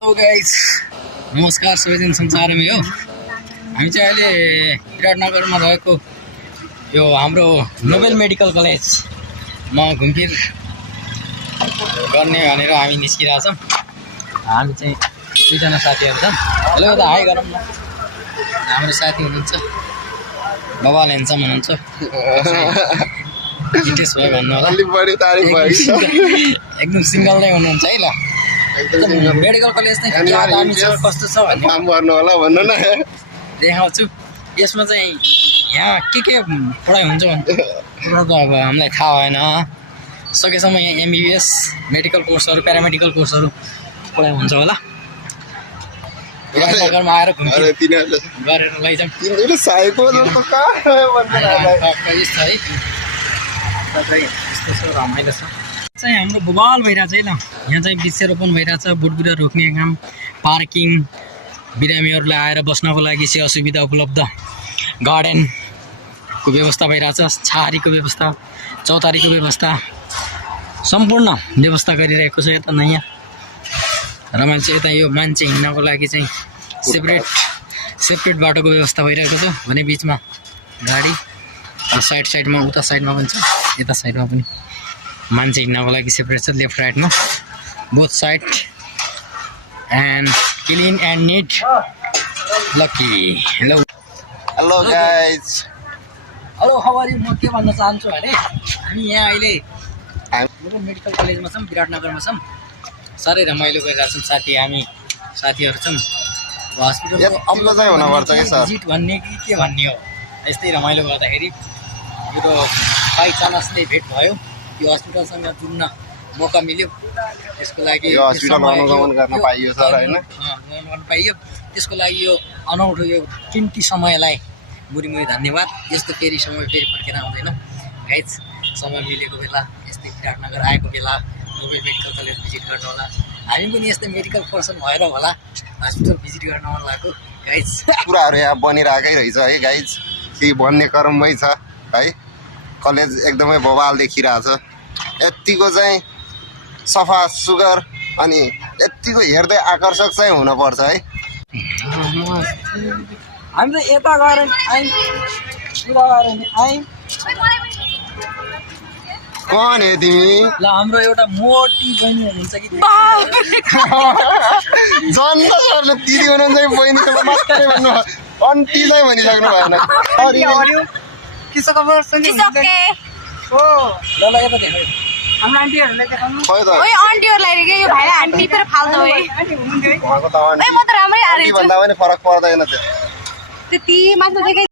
Hello guys, नमस्कार सबैजना संसारमै हो। हामी चाहिँ अहिले विराटनगरमा रहेको यो हाम्रो नोबेल मेडिकल कलेजमा घुमफिर गर्ने भनेर हामी निस्किरहेछौँ। हामी चाहिँ दुईजना साथीहरू छन्। हेलो त हाई गरौँ न। हाम्रो साथी हुनुहुन्छ बबाल हेन्सम हुनुहुन्छ। जितेश भाइ भन्नु होला। एकदम सिङ्गल नै हुनुहुन्छ है। ल मेडिकल कलेज चाहिँ के दामी छ कस्तो छ भन्ने काम गर्नु होला भन्नु न देखाउँछु। यसमा चाहिँ यहाँ के पढाइ हुन्छ भने पुरा त अब हामीलाई थाहा भएन। सकेसम्म यहाँ एमबिबिएस मेडिकल कोर्सहरू प्यारामेडिकल कोर्सहरू पढाइ हुन्छ होला। विराटनगरमा आएर घुमफिर गरेर लैजाउँ। यस्तो छ रमाइलो छ चाहिँ हाम्रो बबाल भइरहेछ है। ल यहाँ चाहिँ वृक्षारोपण भइरहेछ, बोटबिरुवा रोप्ने काम, पार्किङ, बिरामीहरूलाई आएर बस्नको लागि चाहिँ असुविधा उपलब्ध, गार्डनको व्यवस्था भइरहेछ, छहारीको व्यवस्था, चौतारीको व्यवस्था, सम्पूर्ण व्यवस्था गरिरहेको छ। यता नयाँ रमाइलो चाहिँ यता यो मान्छे हिँड्नको लागि चाहिँ सेपरेट बाटोको व्यवस्था भइरहेको छ भने बिचमा गाडी साइडमा उता साइडमा पनि छ, यता साइडमा पनि मान्छे हिँड्नको लागि सेपरेट छ, लेफ्ट राइटमा both side and clean and neat lucky. Hello guys, hello खबरी। म के भन्न चाहन्छु भने हामी यहाँ अहिले मेडिकल कलेजमा छौँ, विराटनगरमा छौँ। साह्रै रमाइलो गरिरहेछौँ साथीहरू छौँ। हस्पिटल भिजिट भन्ने कि के भन्ने हो, यस्तै रमाइलो गर्दाखेरि यो बाई चान्सले भेट भयो। यो हस्पिटलसँग जुड्न मौका मिल्यो, त्यसको लागि अनुगमन गर्न पाइयो सर हैन, अनुगमन पाइयो। त्यसको लागि यो अनौठो यो कीमती समयलाई मुरी धन्यवाद। यस्तो फेरि फर्केर आउँदैन गाइज। समय मिलेको बेला यस्तै विराटनगर आएको बेला नोबेल मेडिकल कलेज भिजिट गर्नु होला। हामी पनि यस्तै मेडिकल पर्सन भएर होला हस्पिटल भिजिट गर्न मन लागेको गाइज। कुराहरू यहाँ बनिरहेकै रहेछ है गाइज, केही भन्ने क्रममै छ है। कलेज एकदमै बवाल देखिरहेछ। यतिको चाहिँ सफा सुग्घर अनि यतिको हेर्दै आकर्षक चाहिँ हुनुपर्छ है। हामी त यता गएर कौन है तिमी? ल हाम्रो एउटा मोटी बहिनी हुनुहुन्छ कि जन्म सरले दिदी हुनुहुन्छ कि बहिनी मात्रै भन्नु, अन्टी चाहिँ भनिसक्नु भएन। हाम्रो आन्टीहरूलाई देखाउनु। खोइ त ओइ आन्टीहरूलाई के यो भाइलाई आन्टी तर फाल्दो है। उहाँको त ओइ म त राम्रै आरे छु। भन्दा पनि फरक पर्दैन त्यो। त्यति मात्र देखाइ